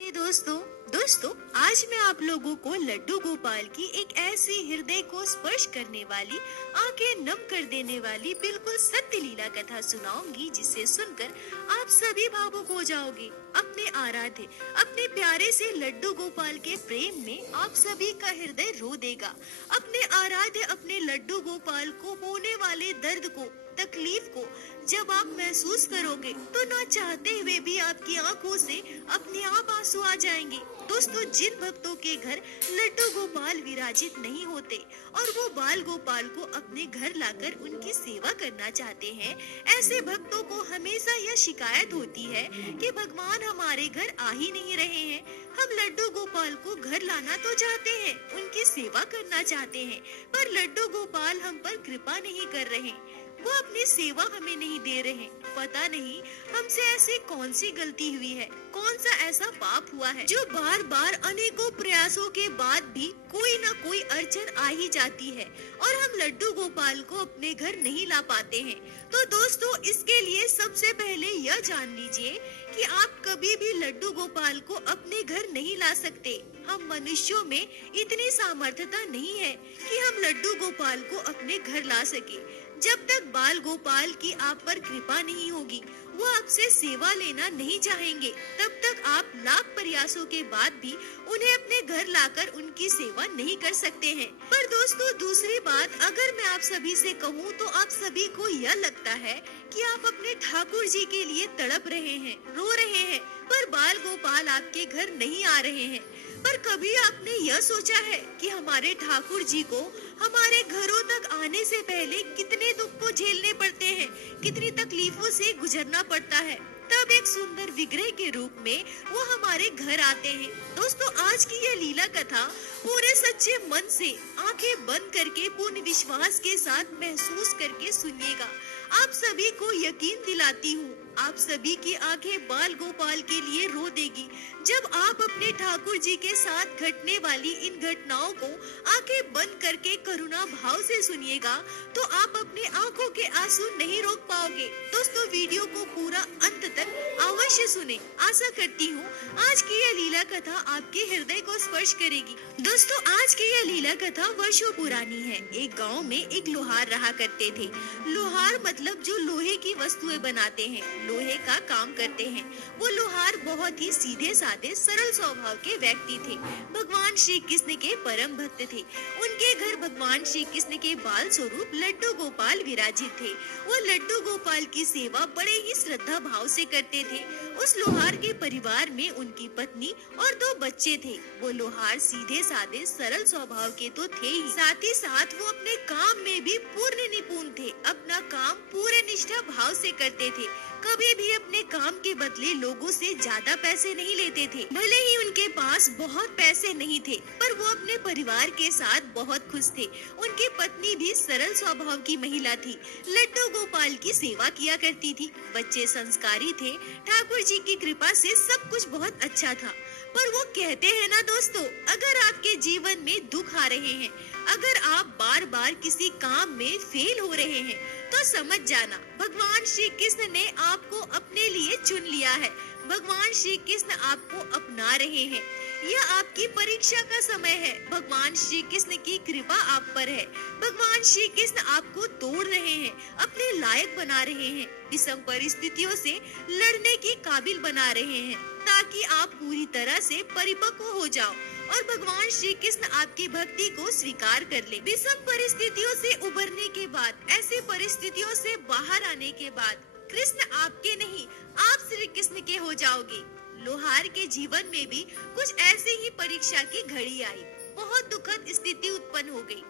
दोस्तों दोस्तों आज मैं आप लोगों को लड्डू गोपाल की एक ऐसी हृदय को स्पर्श करने वाली, आंखें नम कर देने वाली बिल्कुल सत्य लीला कथा सुनाऊंगी, जिसे सुनकर आप सभी भावुक हो जाओगे। अपने आराध्य, अपने प्यारे से लड्डू गोपाल के प्रेम में आप सभी का हृदय रो देगा। अपने आराध्य, अपने लड्डू गोपाल को होने वाले दर्द को, तकलीफ को जब आप महसूस करोगे तो ना चाहते हुए भी आपकी आंखों से अपने आप आंसू आ जाएंगे। दोस्तों, जिन भक्तों के घर लड्डू गोपाल विराजित नहीं होते और वो बाल गोपाल को अपने घर लाकर उनकी सेवा करना चाहते हैं, ऐसे भक्तों को हमेशा यह शिकायत होती है कि भगवान हमारे घर आ ही नहीं रहे हैं। हम लड्डू गोपाल को घर लाना तो चाहते हैं, उनकी सेवा करना चाहते हैं, पर लड्डू गोपाल हम पर कृपा नहीं कर रहे, वो अपनी सेवा हमें नहीं दे रहे। पता नहीं हमसे ऐसी कौन सी गलती हुई है, कौन सा ऐसा पाप हुआ है जो बार बार अनेकों प्रयासों के बाद भी कोई न कोई अड़चन आ ही जाती है और हम लड्डू गोपाल को अपने घर नहीं ला पाते हैं। तो दोस्तों, इसके लिए सबसे पहले यह जान लीजिए कि आप कभी भी लड्डू गोपाल को अपने घर नहीं ला सकते। हम मनुष्यों में इतनी सामर्थ्यता नहीं है कि हम लड्डू गोपाल को अपने घर ला सके। जब तक बाल गोपाल की आप पर कृपा नहीं होगी, वो आपसे सेवा लेना नहीं चाहेंगे, तब तक आप लाख प्रयासों के बाद भी उन्हें अपने घर लाकर उनकी सेवा नहीं कर सकते हैं। पर दोस्तों, दूसरी बात अगर मैं आप सभी से कहूँ तो आप सभी को यह लगता है कि आप अपने ठाकुर जी के लिए तड़प रहे हैं, रो रहे हैं, पर बाल गोपाल आपके घर नहीं आ रहे हैं। पर कभी आपने यह सोचा है कि हमारे ठाकुर जी को हमारे घरों तक आने से पहले कितने दुख को झेलने पड़ते हैं, कितनी तकलीफों से गुजरना पड़ता है, तब एक सुंदर विग्रह के रूप में वो हमारे घर आते हैं। दोस्तों, आज की यह लीला कथा पूरे सच्चे मन से, आंखें बंद करके, पूर्ण विश्वास के साथ महसूस करके सुनिएगा। आप सभी को यकीन दिलाती हूँ, आप सभी की आंखें बाल गोपाल के लिए रो देगी। जब आप अपने ठाकुर जी के साथ घटने वाली इन घटनाओं को आंखें बंद करके करुणा भाव से सुनिएगा तो आप अपने आंखों के आंसू नहीं रोक पाओगे। दोस्तों, वीडियो को पूरा अंत तक अवश्य सुने। आशा करती हूँ आज की यह लीला कथा आपके हृदय को स्पर्श करेगी। दोस्तों, आज की यह लीला कथा वर्षों पुरानी है। एक गाँव में एक लोहार रहा करते थे। लोहार मतलब जो लोहे की वस्तुएं बनाते हैं, लोहे का काम करते हैं। वो लोहार बहुत ही सीधे साधे सरल स्वभाव के व्यक्ति थे। भगवान श्री कृष्ण के परम भक्त थे। उनके घर भगवान श्री कृष्ण के बाल स्वरूप लड्डू गोपाल विराजित थे। वो लड्डू गोपाल की सेवा बड़े ही श्रद्धा भाव से करते थे। उस लोहार के परिवार में उनकी पत्नी और 2 बच्चे थे। वो लोहार सीधे साधे सरल स्वभाव के तो थे ही, साथ ही साथ वो अपने काम में भी पूर्ण निपुण थे। अपना काम पूरे निष्ठा भाव से करते थे। कभी भी अपने काम के बदले लोगों से ज्यादा पैसे नहीं लेते थे। भले ही उनके पास बहुत पैसे नहीं थे, पर वो अपने परिवार के साथ बहुत खुश थे। उनकी पत्नी भी सरल स्वभाव की महिला थी, लड्डू गोपाल की सेवा किया करती थी। बच्चे संस्कारी थे। ठाकुर जी की कृपा से सब कुछ बहुत अच्छा था। पर वो कहते हैं ना दोस्तों, अगर आपके जीवन में दुख आ रहे हैं, अगर आप बार बार किसी काम में फेल हो रहे हैं, तो समझ जाना भगवान श्री कृष्ण ने आपको अपने लिए चुन लिया है। भगवान श्री कृष्ण आपको अपना रहे हैं। यह आपकी परीक्षा का समय है। भगवान श्री कृष्ण की कृपा आप पर है। भगवान श्री कृष्ण आपको तोड़ रहे हैं, अपने लायक बना रहे हैं, विषम परिस्थितियों से लड़ने के काबिल बना रहे हैं, ताकि आप पूरी तरह से परिपक्व हो जाओ और भगवान श्री कृष्ण आपकी भक्ति को स्वीकार कर ले। विषम परिस्थितियों से उबरने के बाद, ऐसी परिस्थितियों से बाहर आने के बाद कृष्ण आपके नहीं, आप श्री कृष्ण के हो जाओगे। लोहार के जीवन में भी कुछ ऐसे ही परीक्षा की घड़ी आई। बहुत दुखद स्थिति उत्पन्न हो गई।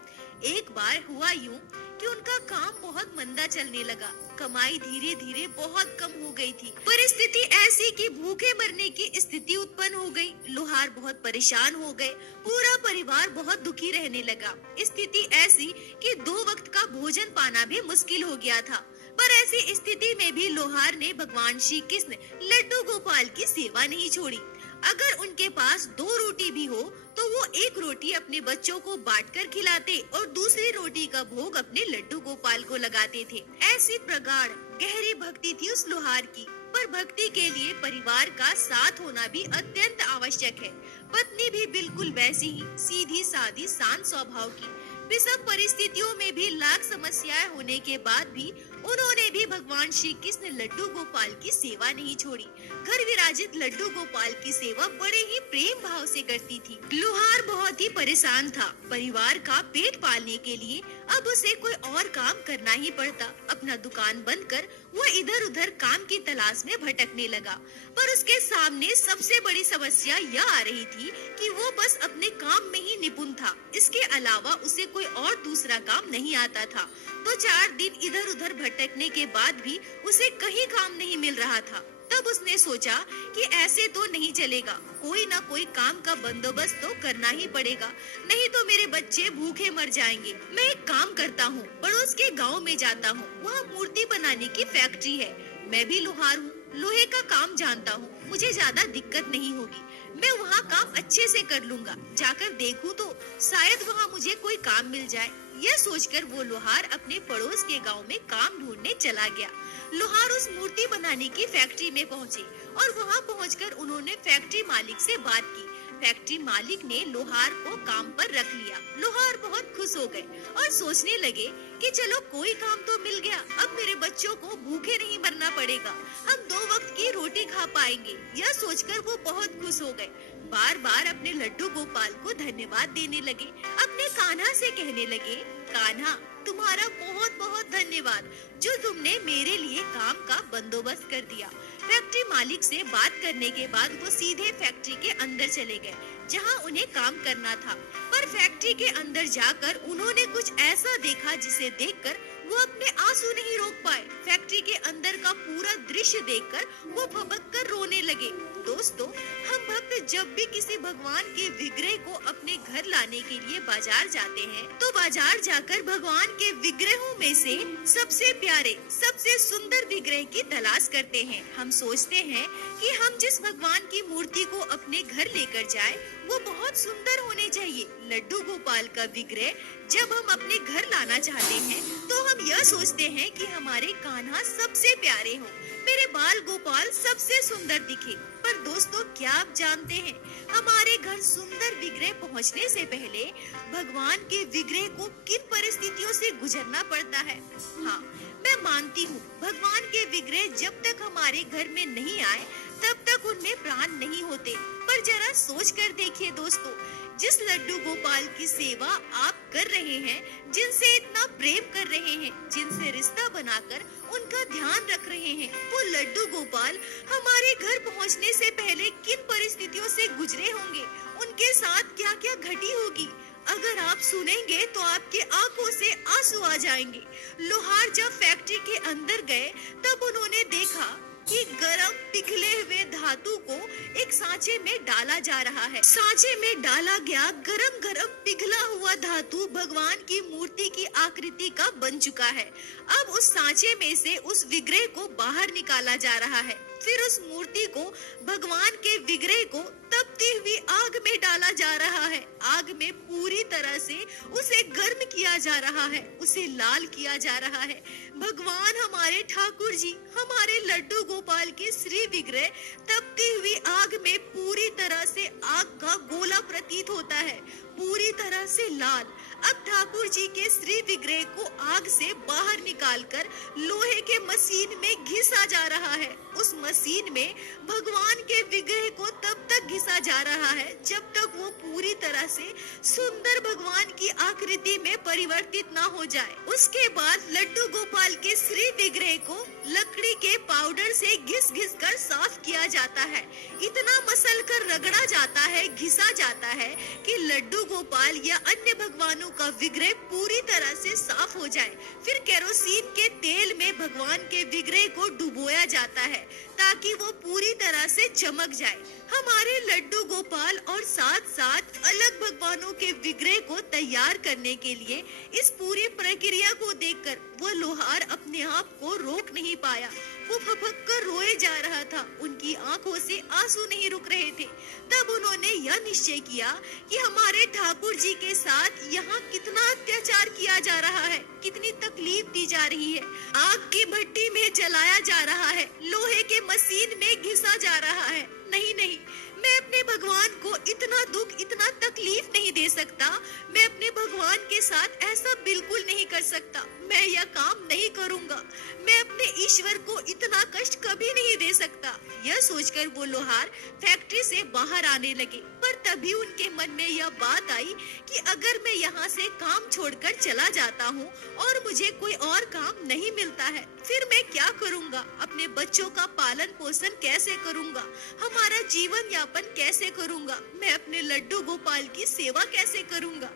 एक बार हुआ यूं कि उनका काम बहुत मंदा चलने लगा। कमाई धीरे धीरे बहुत कम हो गई थी। परिस्थिति ऐसी कि भूखे मरने की स्थिति उत्पन्न हो गई। लोहार बहुत परेशान हो गए। पूरा परिवार बहुत दुखी रहने लगा। स्थिति ऐसी कि 2 वक्त का भोजन पाना भी मुश्किल हो गया था। पर ऐसी स्थिति में भी लोहार ने भगवान श्री कृष्ण लड्डू गोपाल की सेवा नहीं छोड़ी। अगर उनके पास 2 रोटी भी हो तो वो 1 रोटी अपने बच्चों को बांटकर खिलाते और दूसरी रोटी का भोग अपने लड्डू गोपाल को लगाते थे। ऐसी प्रगाढ़ गहरी भक्ति थी उस लोहार की। पर भक्ति के लिए परिवार का साथ होना भी अत्यंत आवश्यक है। पत्नी भी बिल्कुल वैसी ही सीधी सादी शांत स्वभाव की। विषम परिस्थितियों में भी लाख समस्याएं होने के बाद भी उन्होंने भी भगवान श्री कृष्ण लड्डू गोपाल की सेवा नहीं छोड़ी। घर विराजित लड्डू गोपाल की सेवा बड़े ही प्रेम भाव से करती थी। लोहार बहुत ही परेशान था। परिवार का पेट पालने के लिए अब उसे कोई और काम करना ही पड़ता। अपना दुकान बंद कर वो इधर उधर काम की तलाश में भटकने लगा। पर उसके सामने सबसे बड़ी समस्या यह आ रही थी कि वो बस अपने काम में ही निपुण था। इसके अलावा उसे कोई और दूसरा काम नहीं आता था। तो 4 दिन इधर उधर भटकने के बाद भी उसे कहीं काम नहीं मिल रहा था। तब उसने सोचा कि ऐसे तो नहीं चलेगा, कोई ना कोई काम का बंदोबस्त तो करना ही पड़ेगा, नहीं तो मेरे बच्चे भूखे मर जाएंगे। मैं एक काम करता हूँ, पड़ोस के गांव में जाता हूँ, वहाँ मूर्ति बनाने की फैक्ट्री है। मैं भी लोहार हूँ, लोहे का काम जानता हूँ, मुझे ज्यादा दिक्कत नहीं होगी। मैं वहाँ काम अच्छे से कर लूँगा। जाकर देखूँ तो शायद वहाँ मुझे कोई काम मिल जाए। यह सोचकर वो लोहार अपने पड़ोस के गांव में काम ढूंढने चला गया। लोहार उस मूर्ति बनाने की फैक्ट्री में पहुँचे और वहाँ पहुँचकर उन्होंने फैक्ट्री मालिक से बात की। फैक्ट्री मालिक ने लोहार को काम पर रख लिया। लोहार बहुत खुश हो गए और सोचने लगे कि चलो कोई काम तो मिल गया, अब मेरे बच्चों को भूखे नहीं मरना पड़ेगा, हम 2 वक्त की रोटी खा पाएंगे। यह सोचकर वो बहुत खुश हो गए। बार बार अपने लड्डू गोपाल को धन्यवाद देने लगे। अपने कान्हा से कहने लगे, कान्हा तुम्हारा बहुत बहुत धन्यवाद जो तुमने मेरे लिए काम का बंदोबस्त कर दिया। फैक्ट्री मालिक से बात करने के बाद वो सीधे फैक्ट्री के अंदर चले गए जहां उन्हें काम करना था। पर फैक्ट्री के अंदर जाकर उन्होंने कुछ ऐसा देखा जिसे देखकर वो अपने आंसू नहीं रोक पाए। फैक्ट्री के अंदर का पूरा दृश्य देखकर वो भबक कर रोने लगे। दोस्तों, हम भक्त जब भी किसी भगवान के विग्रह को अपने घर लाने के लिए बाजार जाते हैं तो बाजार जाकर भगवान के विग्रहों में से सबसे प्यारे, सबसे सुंदर विग्रह की तलाश करते हैं। हम सोचते हैं कि हम जिस भगवान की मूर्ति को अपने घर लेकर जाएं, वो बहुत सुंदर होने चाहिए। लड्डू गोपाल का विग्रह जब हम अपने घर लाना चाहते हैं तो हम यह सोचते हैं कि हमारे कान्हा सबसे प्यारे हों, मेरे बाल गोपाल सबसे सुंदर दिखे। पर दोस्तों, क्या आप जानते हैं, हमारे घर सुंदर विग्रह पहुंचने से पहले भगवान के विग्रह को किन परिस्थितियों से गुजरना पड़ता है। हाँ, मैं मानती हूँ भगवान के विग्रह जब तक हमारे घर में नहीं आए तब तक उनमें प्राण नहीं होते। पर जरा सोच कर देखिए दोस्तों, जिस लड्डू गोपाल की सेवा आप कर रहे हैं, जिनसे इतना प्रेम कर रहे हैं, जिनसे रिश्ता बनाकर उनका ध्यान रख रहे हैं, वो लड्डू गोपाल हमारे घर पहुंचने से पहले किन परिस्थितियों से गुजरे होंगे, उनके साथ क्या क्या घटी होगी। अगर आप सुनेंगे तो आपके आंखों से आंसू आ जाएंगे। लोहार जब फैक्ट्री के अंदर गए तब उन्होंने देखा कि गरम पिघले हुए धातु को एक सांचे में डाला जा रहा है। सांचे में डाला गया गरम गरम पिघला हुआ धातु भगवान की मूर्ति की आकृति का बन चुका है। अब उस सांचे में से उस विग्रह को बाहर निकाला जा रहा है। फिर उस मूर्ति को, भगवान के विग्रह को तपती हुई आग में डाला जा रहा है। आग में पूरी तरह से उसे गर्म किया जा रहा है, उसे लाल किया जा रहा है। भगवान हमारे ठाकुर जी, हमारे लड्डू गोपाल के श्री विग्रह तपती हुई आग में पूरी तरह से आग का गोला प्रतीत होता है, पूरी तरह से लाल। अब ठाकुर जी के श्री विग्रह को आग से बाहर निकालकर लोहे के मशीन में घिसा जा रहा है। उस मशीन में भगवान के विग्रह को तब तक घिसा जा रहा है जब तक वो पूरी तरह से सुंदर भगवान की आकृति में परिवर्तित ना हो जाए। उसके बाद लड्डू गोपाल के श्री विग्रह को लकड़ी के पाउडर से घिस घिस कर साफ किया जाता है। इतना मसल कर रगड़ा जाता है, घिसा जाता है कि लड्डू गोपाल या अन्य भगवानों का विग्रह पूरी तरह से साफ हो जाए। फिर केरोसिन के तेल में भगवान के विग्रह को डुबोया जाता है ताकि वो पूरी तरह से चमक जाए। हमारे लड्डू गोपाल और साथ साथ अलग भगवानों के विग्रह को तैयार करने के लिए इस पूरी प्रक्रिया को देखकर वो लोहार अपने आप को रोक नहीं पाया। वो फपक कर रोए जा रहा था, उनकी आंखों से आंसू नहीं रुक रहे थे। तब उन्होंने यह निश्चय किया कि हमारे ठाकुर जी के साथ यहाँ कितना अत्याचार किया जा रहा है, कितनी तकलीफ दी जा रही है। आग की भट्टी में जलाया जा रहा है, लोहे के मशीन में घिसा जा रहा है। नहीं नहीं, मैं अपने भगवान को इतना दुख, इतना तकलीफ नहीं दे सकता। मैं अपने भगवान के साथ ऐसा बिल्कुल नहीं कर सकता। मैं यह काम नहीं करूँगा। मैं अपने ईश्वर को इतना कष्ट कभी नहीं दे सकता। यह सोचकर वो लोहार फैक्ट्री से बाहर आने लगे, पर तभी उनके मन में यह बात आई कि अगर मैं यहाँ से काम छोड़कर चला जाता हूँ और मुझे कोई और काम नहीं मिलता है, फिर मैं क्या करूँगा? अपने बच्चों का पालन पोषण कैसे करूँगा? हमारा जीवन यापन कैसे करूँगा? मैं अपने लड्डू गोपाल की सेवा कैसे करूँगा?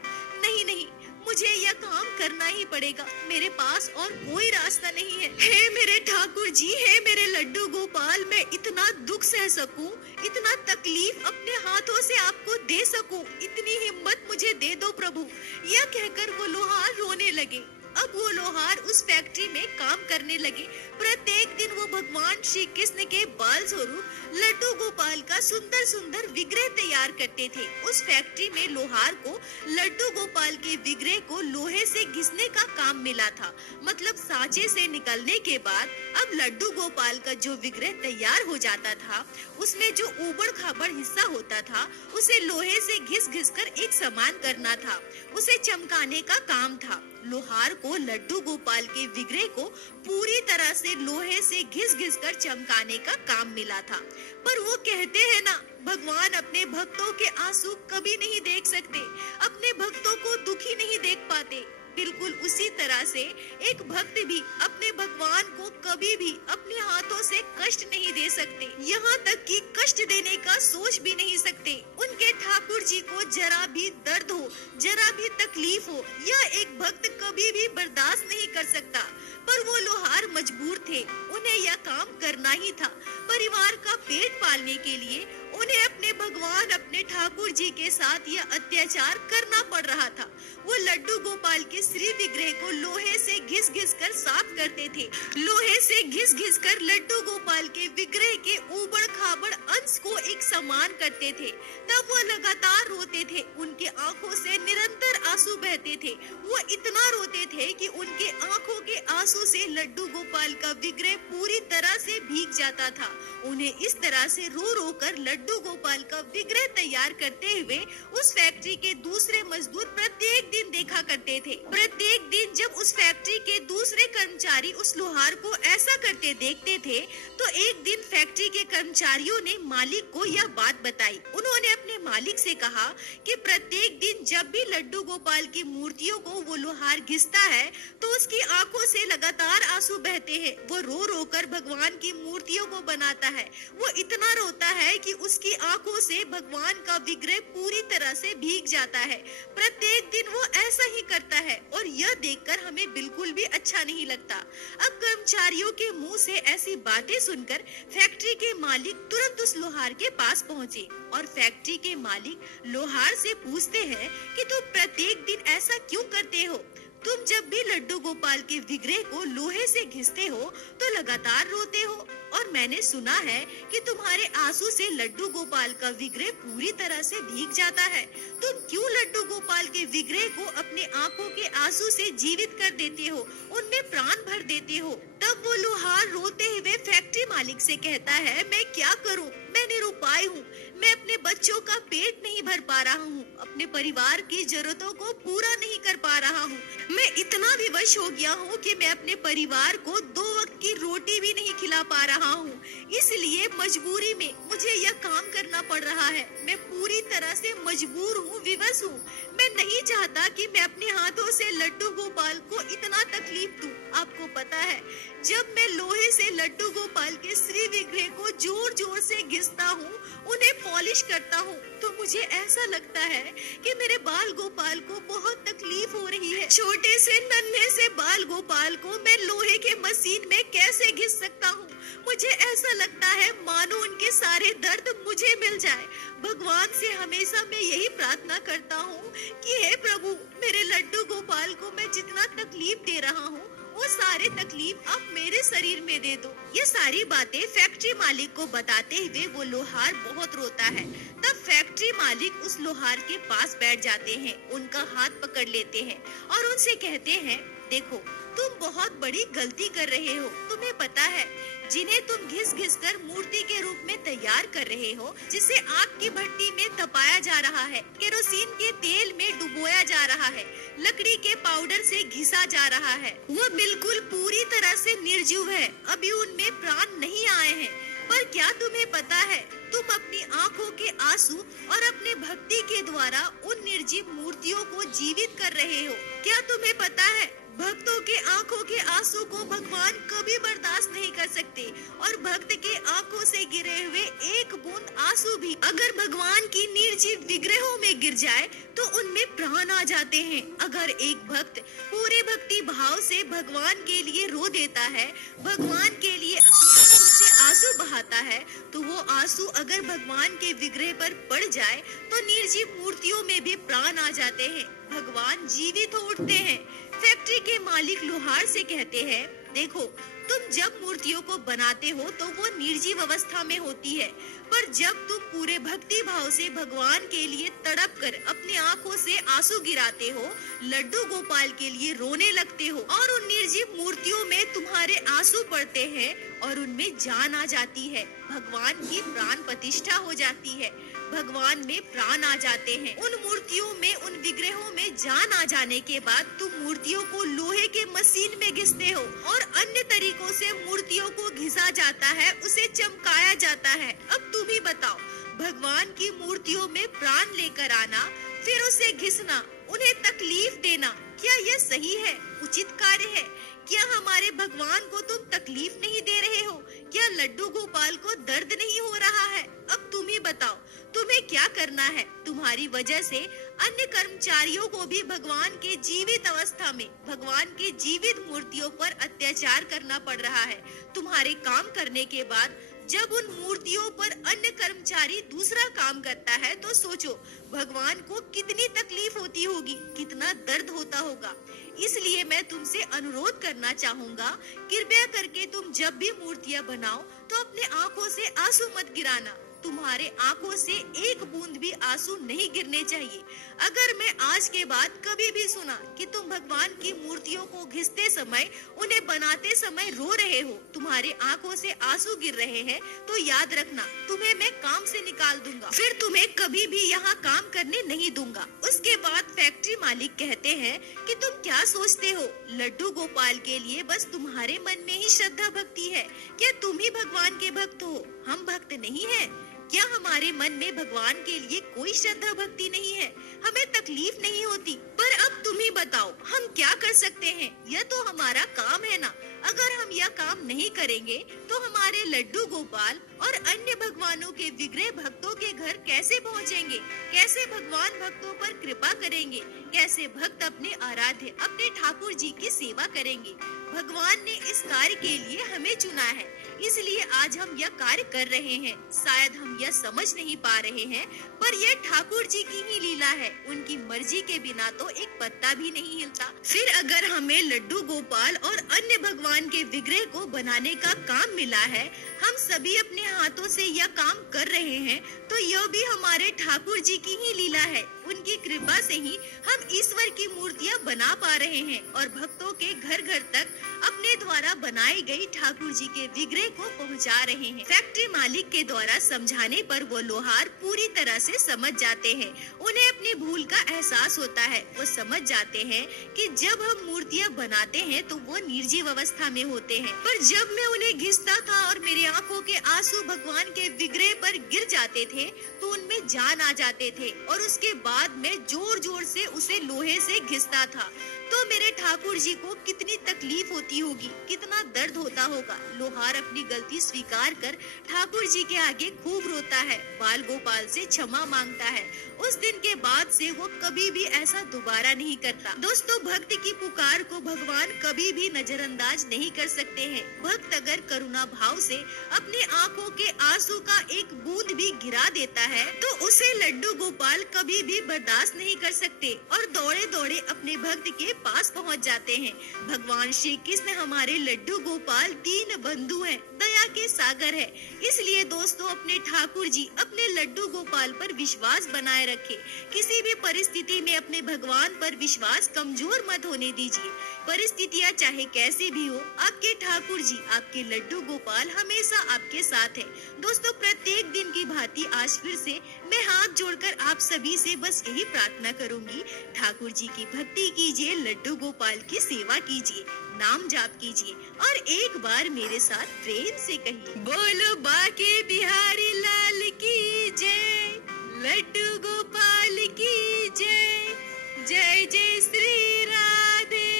नहीं नहीं, मुझे यह काम करना ही पड़ेगा। मेरे पास और कोई रास्ता नहीं है। हे मेरे ठाकुर जी, हे मेरे लड्डू गोपाल, मैं इतना दुख सह सकूं, इतना तकलीफ अपने हाथों से आपको दे सकूं, इतनी हिम्मत मुझे दे दो प्रभु। यह कहकर वो लोहार रोने लगे। अब वो लोहार उस फैक्ट्री में काम करने लगे। प्रत्येक दिन वो भगवान श्री कृष्ण के बाल स्वरूप लड्डू गोपाल का सुंदर सुंदर विग्रह तैयार करते थे। उस फैक्ट्री में लोहार को लड्डू गोपाल के विग्रह को लोहे से घिसने का काम मिला था। मतलब सांचे से निकलने के बाद अब लड्डू गोपाल का जो विग्रह तैयार हो जाता था, उसमें जो ऊबड़ खाबड़ हिस्सा होता था, उसे लोहे से घिस घिस कर एक समान करना था। उसे चमकाने का काम था। लोहार को लड्डू गोपाल के विग्रह को पूरी तरह से लोहे से घिस घिस कर चमकाने का काम मिला था। पर वो कहते हैं ना, भगवान अपने भक्तों के आंसू कभी नहीं देख सकते, अपने भक्तों को दुखी नहीं देख पाते। बिल्कुल उसी तरह से एक भक्त भी अपने भगवान को कभी भी अपने हाथों से कष्ट नहीं दे सकते, यहाँ तक कि कष्ट देने का सोच भी नहीं सकते। उनके ठाकुर जी को जरा भी दर्द हो, जरा भी तकलीफ हो, यह एक भक्त कभी भी बर्दाश्त नहीं कर सकता। पर वो लोहार मजबूर थे, उन्हें यह काम करना ही था। परिवार का पेट पालने के लिए उन्हें अपने भगवान, अपने ठाकुर जी के साथ यह अत्याचार करना पड़ रहा था। वो लड्डू गोपाल के श्री विग्रह को लोहे से घिस घिस कर साफ करते थे। लोहे से घिस घिस कर लड्डू गोपाल के विग्रह के ऊबड़ खाबड़ अंश को एक समान करते थे। तब वो लगातार रोते थे, उनके आंखों से निरंतर आंसू बहते थे। वो इतना रोते थे कि उनके आंखों के आंसू से लड्डू गोपाल का विग्रह पूरी तरह से भीग जाता था। उन्हें इस तरह से रो रो कर लड्डू गोपाल का विग्रह तैयार करते हुए उस फैक्ट्री के दूसरे मजदूर प्रत्येक दिन देखा करते थे। प्रत्येक दिन जब उस फैक्ट्री के दूसरे कर्मचारी उस लोहार को ऐसा करते देखते थे, तो एक दिन फैक्ट्री के कर्मचारियों ने मालिक को यह बात बताई। उन्होंने अपने मालिक से कहा कि प्रत्येक दिन जब भी लड्डू गोपाल की मूर्तियों को वो लोहार घिसता है, तो उसकी आंखों से लगातार आंसू बहते हैं। वो रो रो कर भगवान की मूर्तियों को बनाता है। वो इतना रोता है कि उसकी आंखों से भगवान का विग्रह पूरी तरह से भीग जाता है। प्रत्येक दिन वो ऐसा ही करता है और यह देखकर हमें बिल्कुल भी अच्छा नहीं लगता। अब कर्मचारियों के मुंह से ऐसी बातें सुनकर फैक्ट्री के मालिक तुरंत उस लोहार के पास पहुँचे और फैक्ट्री के मालिक लोहार से पूछते हैं कि तुम प्रत्येक दिन ऐसा क्यों करते हो? तुम जब भी लड्डू गोपाल के विग्रह को लोहे से घिसते हो तो लगातार रोते हो, और मैंने सुना है कि तुम्हारे आंसू से लड्डू गोपाल का विग्रह पूरी तरह से भीग जाता है। तुम क्यों लड्डू गोपाल के विग्रह को अपने आंखों के आंसू से जीवित कर देते हो, उनमें प्राण भर देते हो? तब वो लोहार रोते हुए फैक्ट्री मालिक से कहता है, मैं क्या करूं? मैं निरुपाय हूँ। मैं अपने बच्चों का पेट नहीं भर पा रहा हूँ, अपने परिवार की जरूरतों को पूरा नहीं कर पा रहा हूँ। मैं इतना विवश हो गया हूँ कि मैं अपने परिवार को 2 वक्त की रोटी भी नहीं खिला पा रहा हूँ। इसलिए मजबूरी में मुझे यह काम करना पड़ रहा है। मैं पूरी तरह से मजबूर हूँ, विवश हूँ। मैं नहीं चाहता कि मैं अपने हाथों से लड्डू गोपाल को इतना तकलीफ दूं। आपको पता है, जब मैं लोहे से लड्डू गोपाल के श्री विग्रह को जोर जोर से घिसता हूँ, उन्हें पॉलिश करता हूँ, तो मुझे ऐसा लगता है कि मेरे बाल गोपाल को बहुत तकलीफ हो रही है। छोटे से नन्हे से बाल गोपाल को मैं लोहे के मशीन में कैसे घिस सकता हूँ? मुझे ऐसा लगता है मानो उनके सारे दर्द मुझे मिल जाए। भगवान से हमेशा मैं यही प्रार्थना करता हूँ कि हे प्रभु, मेरे लड्डू गोपाल को मैं जितना तकलीफ दे रहा हूँ, वो सारे तकलीफ आप मेरे शरीर में दे दो। ये सारी बातें फैक्ट्री मालिक को बताते हुए वो लोहार बहुत रोता है। तब फैक्ट्री मालिक मालिक उस लोहार के पास बैठ जाते हैं, उनका हाथ पकड़ लेते हैं और उनसे कहते हैं, देखो तुम बहुत बड़ी गलती कर रहे हो। तुम्हें पता है जिन्हें तुम घिस घिस कर मूर्ति के रूप में तैयार कर रहे हो, जिसे आग की भट्टी में तपाया जा रहा है, केरोसिन के तेल में डुबोया जा रहा है, लकड़ी के पाउडर से घिसा जा रहा है, वो बिल्कुल पूरी तरह से निर्जीव है। अभी उनमें प्राण नहीं आए हैं। पर क्या तुम्हें पता है, तुम अपनी आंखों के आंसू और अपने भक्ति के द्वारा उन निर्जीव मूर्तियों को जीवित कर रहे हो। क्या तुम्हें पता है, भक्तों के आंखों के आंसू को भगवान कभी बर्दाश्त नहीं कर सकते और भक्त के आंखों से गिरे हुए एक बूंद आंसू भी अगर भगवान की निर्जीव विग्रहों में गिर जाए तो उनमें प्राण आ जाते हैं। अगर एक भक्त पूरे भक्ति भाव से भगवान के लिए रो देता है, भगवान के लिए अपनी आंखों से आंसू बहाता है, तो वो आंसू अगर भगवान के विग्रह पर पड़ जाए तो निर्जीव मूर्तियों में भी प्राण आ जाते हैं, भगवान जीवित हो उठते हैं। फैक्ट्री के मालिक लोहार से कहते हैं, देखो तुम जब मूर्तियों को बनाते हो तो वो निर्जीव अवस्था में होती है, पर जब तुम पूरे भक्ति भाव से भगवान के लिए तड़प कर अपनी आंखों से आंसू गिराते हो, लड्डू गोपाल के लिए रोने लगते हो और उन निर्जीव मूर्तियों में तुम्हारे आंसू पड़ते हैं और उनमें जान आ जाती है, भगवान की प्राण प्रतिष्ठा हो जाती है, भगवान में प्राण आ जाते हैं। उन मूर्तियों में, उन विग्रहों में जान आ जाने के बाद तुम मूर्तियों को लोहे के मशीन में घिसते हो और अन्य तरीकों से मूर्तियों को घिसा जाता है, उसे चमकाया जाता है। अब तुम ही बताओ, भगवान की मूर्तियों में प्राण लेकर आना, फिर उसे घिसना, उन्हें तकलीफ देना, क्या यह सही है, उचित कार्य है? क्या हमारे भगवान को तुम तकलीफ नहीं दे रहे हो? क्या लड्डू गोपाल को दर्द नहीं हो रहा है? अब तुम ही बताओ, तुम्हें क्या करना है? तुम्हारी वजह से अन्य कर्मचारियों को भी भगवान के जीवित अवस्था में भगवान के जीवित मूर्तियों पर अत्याचार करना पड़ रहा है। तुम्हारे काम करने के बाद जब उन मूर्तियों पर अन्य कर्मचारी दूसरा काम करता है तो सोचो भगवान को कितनी तकलीफ होती होगी, कितना दर्द होता होगा। इसलिए मैं तुमसे अनुरोध करना चाहूँगा, कृपया करके तुम जब भी मूर्तियाँ बनाओ तो अपने आँखों से आंसू मत गिराना। तुम्हारे आंखों से एक बूंद भी आंसू नहीं गिरने चाहिए। अगर मैं आज के बाद कभी भी सुना कि तुम भगवान की मूर्तियों को घिसते समय, उन्हें बनाते समय रो रहे हो, तुम्हारे आंखों से आंसू गिर रहे हैं, तो याद रखना तुम्हें मैं काम से निकाल दूंगा, फिर तुम्हें कभी भी यहाँ काम करने नहीं दूंगा। उसके बाद फैक्ट्री मालिक कहते हैं कि तुम क्या सोचते हो, लड्डू गोपाल के लिए बस तुम्हारे मन में ही श्रद्धा भक्ति है? क्या तुम ही भगवान के भक्त हो, हम भक्त नहीं है? क्या हमारे मन में भगवान के लिए कोई श्रद्धा भक्ति नहीं है? हमें तकलीफ नहीं होती? पर अब तुम ही बताओ, हम क्या कर सकते हैं? यह तो हमारा काम है ना। अगर हम यह काम नहीं करेंगे तो हमारे लड्डू गोपाल और अन्य भगवानों के विग्रह भक्तों के घर कैसे पहुंचेंगे? कैसे भगवान भक्तों पर कृपा करेंगे? कैसे भक्त अपने आराध्य, अपने ठाकुर जी की सेवा करेंगे? भगवान ने इस कार्य के लिए हमें चुना है, इसलिए आज हम यह कार्य कर रहे हैं। शायद हम यह समझ नहीं पा रहे हैं, पर यह ठाकुर जी की ही लीला है। उनकी मर्जी के बिना तो एक पत्ता भी नहीं हिलता। फिर अगर हमें लड्डू गोपाल और अन्य भगवान के विग्रह को बनाने का काम मिला है, हम सभी अपने हाथों से यह काम कर रहे हैं, तो यह भी हमारे ठाकुर जी की ही लीला है। उनकी कृपा से ही हम ईश्वर की मूर्तियाँ बना पा रहे हैं और भक्तों के घर घर तक अपने द्वारा बनाई गई ठाकुर जी के विग्रह को पहुंचा रहे हैं। फैक्ट्री मालिक के द्वारा समझाने पर वो लोहार पूरी तरह से समझ जाते हैं। उन्हें अपनी भूल का एहसास होता है। वो समझ जाते हैं कि जब हम मूर्तियाँ बनाते हैं तो वो निर्जीव अवस्था में होते हैं, पर जब मैं उन्हें घिसता था और मेरी आंखों के आंसू भगवान के विग्रह पर गिर जाते थे तो उनमें जान आ जाते थे और उसके बाद मैं जोर जोर से उसे लोहे से घिसता था तो मेरे ठाकुर जी को कितनी तकलीफ होती होगी, कितना दर्द होता होगा। लोहार अपनी गलती स्वीकार कर ठाकुर जी के आगे खूब रोता है, बाल गोपाल से क्षमा मांगता है। उस दिन के बाद से वो कभी भी ऐसा दोबारा नहीं करता। दोस्तों, भक्त की पुकार को भगवान कभी भी नजरअंदाज नहीं कर सकते हैं। भक्त अगर करुणा भाव से अपने आंखों के आंसू का एक बूंद भी गिरा देता है तो उसे लड्डू गोपाल कभी भी बर्दाश्त नहीं कर सकते और दौड़े दौड़े अपने भक्त के पास पहुंच जाते हैं। भगवान श्री कृष्ण हमारे लड्डू गोपाल दीन बंधु हैं, दया के सागर है। इसलिए दोस्तों अपने ठाकुर जी, अपने लड्डू गोपाल पर विश्वास बनाए रखें। किसी भी परिस्थिति में अपने भगवान पर विश्वास कमजोर मत होने दीजिए। परिस्थितियाँ चाहे कैसे भी हो, आपके ठाकुर जी, आपके लड्डू गोपाल हमेशा आपके साथ है। दोस्तों प्रत्येक दिन की भांति आज फिर से मैं हाथ जोड़कर आप सभी से बस यही प्रार्थना करूंगी, ठाकुर जी की भक्ति कीजिए, लड्डू गोपाल की सेवा कीजिए, नाम जाप कीजिए और एक बार मेरे साथ प्रेम से कहिए, बोलो बाके बिहारी लाल की जय, लड्डू गोपाल की जय, जय जय श्री राधे।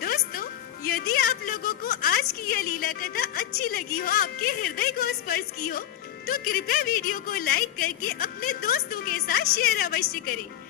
दोस्तों यदि आप लोगों को आज की यह लीला कथा अच्छी लगी हो, आपके हृदय को स्पर्श की हो, तो कृपया वीडियो को लाइक करके अपने दोस्तों के साथ शेयर अवश्य करें।